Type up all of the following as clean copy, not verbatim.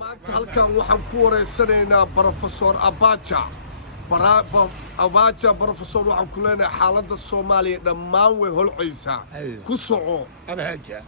maanta halkan waxaan ku wareysanaynaa Professor Abacha. Abacha Professor waxaan ku leenahay xaaladda Soomaaliya dhammaan way holcaysaa. Ku soco. Abacha.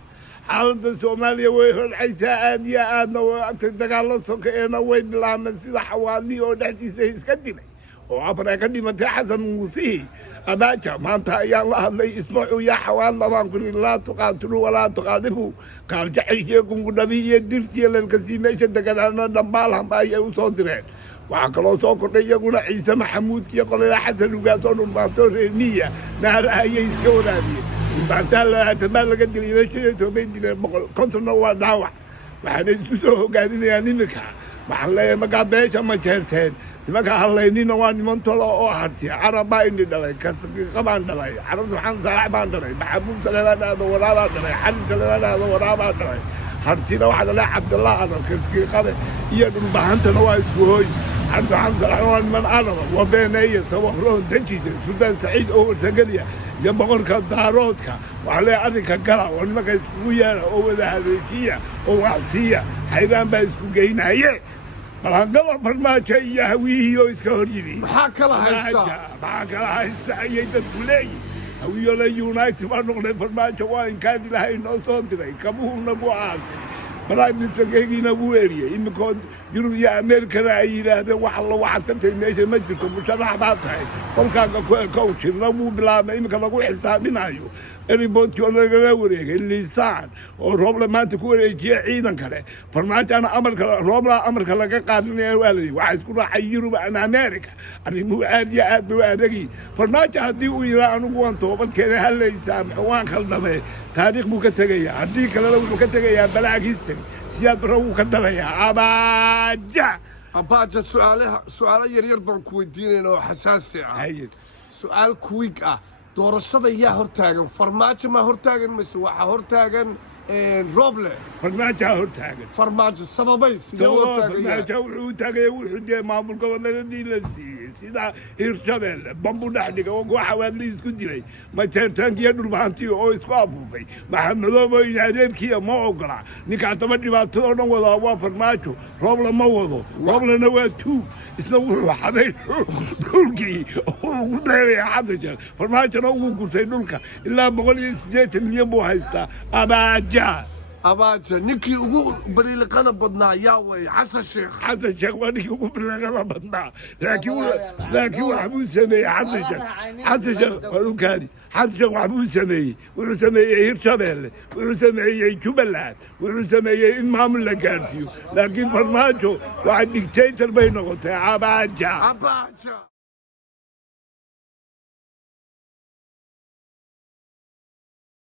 xaaladda Soomaaliya way holcaysaa aad iyo aadna way dagaalo sokeeyna way bilaabmeen sida xawaali oo dhexdiisa iska dilay. oo abra ka dhimatay Xasan Muusi. Abacha maanta ayaan la hadlay isbuucu ya xawaal labaan kuli la tuqaatulu wala tuqaadibu kaal jaciyeekum gudabiye dirtiye lalkasi meesha dagaalana dhambaal ay u soo direen waxa kaloo soo kordhay iyaguna Ciise Maxamuud iyo qolada Xasan Ugaaso dhulbaato reemiya naar ayay iska wadaadiyeen inta la tabaal laga dilay meesha toobay dilay kontona waa dhaawac waxaana isku soo hogaadinayaan imika waxaan leeyahay magaa beesha ma jeerteen nimanka hadlaynina waa niman tolo oo hartiya carabaa indi dhalay kasqabaan dhalay carab waxaan saax baan dhalay maxamuud salaadaada waraabaa dhalay xali salaadaada waraabaa dhalay hartina waxaa dhalay cabdallah arab kasqabe iyo dhulbahantana waa isku hooy waxaan saax waa niman arab waa beeneeya sababroon dajida Suldaan Saciid oo wartagaliya iyo boqorka daaroodka waxaa leeyahay arrinka gala oo nimanka iskugu yeera oo wada hadashiya oo waxsiiya xayraan baa isku geynaaye balangala farmaajo iyo hawiyihiyo iska horyimi maxaa kala haysta ayay dadku leeyihin hawiyo la United baa noqday farmaajo waa inkaan ilaahay noo soo diray kabuhu nagu aasay prime ministerkeygina wuu eriyey imikood Yurub iyo Ameerikana ay yidhaahdeen wax alla waxaad ka tahay meesha ma jirto musharax baa tahay kolkaaga ku ekow shirna wuu bilaabmay imika lagu xisaabinayo riboodkii lagala wareegay liisaan oo rooble maanta ku wareejiyay ciidan kale farmaajana rooble amarka laga qaadanayo waa leeyahay waxa isku raacay Yurub iyo Ameerika arrimuhu aad iyo aad bay adagi farmaajo haddii uu yiraahdo anigu waan toobadkeena halaysaa waan khaldamay taariikh buu ka tagayaa haddii kalena wuxuu ka tagayaa balaagiisa siyaad baro uu ka dalayaa Abacha su'aalo yar baan ku weydiinaynaa oo xasaasi ah su'aal quick ah doorashada yaa hortaagan farmaajo ma hortaagan mise waxa hortaagan Roble farmaajo sababay sida farmaajo wuxuu taagay wuxuu dee maamul goboleedkii la siiyay sida Hirshabelle bambu dhaxdiga oo xawaad la isku diray ma jeertaankiya dhulbaantii oo isku abuufay maxamedow in adeerkii ma ogola ninka taba dhibaato oo dhan wada waa farmaajo Roble ma wado Roblena waa tuu isla wuxuu xaday dhulkii oo ugu dheeray xadajal farmaajona ugu gurtay dhulka ilaa 180 milyan buu haystaa Abacha ninkii ugu bariiqada badnaa yaa way Xasan Sheekh waa ninkii ugu bariiqada badnaa laakiin waxa uu sameeyay Xasan Sheekh waxa uu sameeyay wuxuu sameeyay Hirshabelle wuxuu sameeyay Jubaland wuxuu sameeyay in maamul la gaarsiiyo laakiin farmaajo waa dictator bay noqotay Abacha